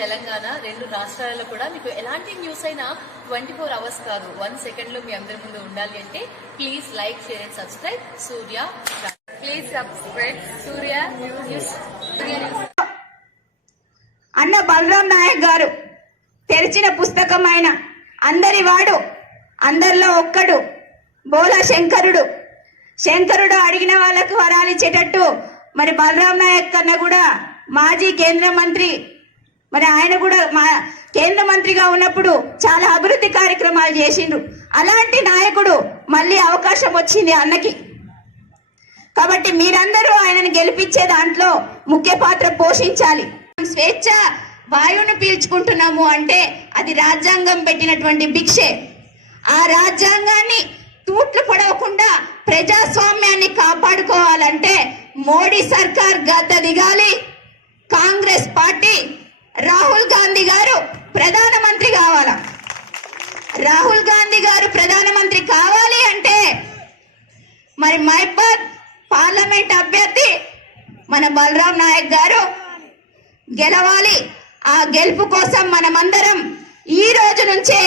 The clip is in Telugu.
తెలంగాణ రెండు రాష్ట్రాలలో కూడా మీకు ఎలాంటి న్యూస్ అయినా ట్వంటీ ఫోర్ అవర్స్ కాదు. వన్ సెకండ్లో మీ అందరి ముందు ఉండాలి అంటే please like share and subscribe. Surya please subscribe. Surya news. అన్న బలరాం నాయక్ గారు తెరిచిన పుస్తకం అయిన అందరి వాడు అందరిలో ఒక్కడు బోల శంకరుడు. శంకరుడు అడిగిన వాళ్ళకు వరాలిచ్చేటట్టు మరి బలరాం నాయక్ కన్నా కూడా మాజీ కేంద్ర మంత్రి మరి ఆయన కూడా మా కేంద్ర మంత్రిగా ఉన్నప్పుడు చాలా అభివృద్ధి కార్యక్రమాలు చేసిండు అలాంటి నాయకుడు మళ్ళీ అవకాశం వచ్చింది అన్నకి. కాబట్టి మీరందరూ ఆయనను గెలిపించే దాంట్లో ముఖ్య పాత్ర పోషించాలి. స్వేచ్ఛ వాయువును పీల్చుకుంటున్నాము అంటే అది రాజ్యాంగం పెట్టినటువంటి భిక్షే. ఆ రాజ్యాంగాన్ని తూట్లు పొడవకుండా ప్రజాస్వామ్యాన్ని కాపాడుకోవాలంటే మోడీ సర్కార్ గద్ద దిగాలి. రాహుల్ గాంధీ గారు ప్రధానమంత్రి కావాలా? రాహుల్ గాంధీ గారు ప్రధానమంత్రి కావాలి అంటే మరి మైబాద్ పార్లమెంట్ అభ్యర్థి మన బలరాం నాయక్ గారు గెలవాలి. ఆ గెలుపు కోసం మనమందరం ఈ రోజు నుంచే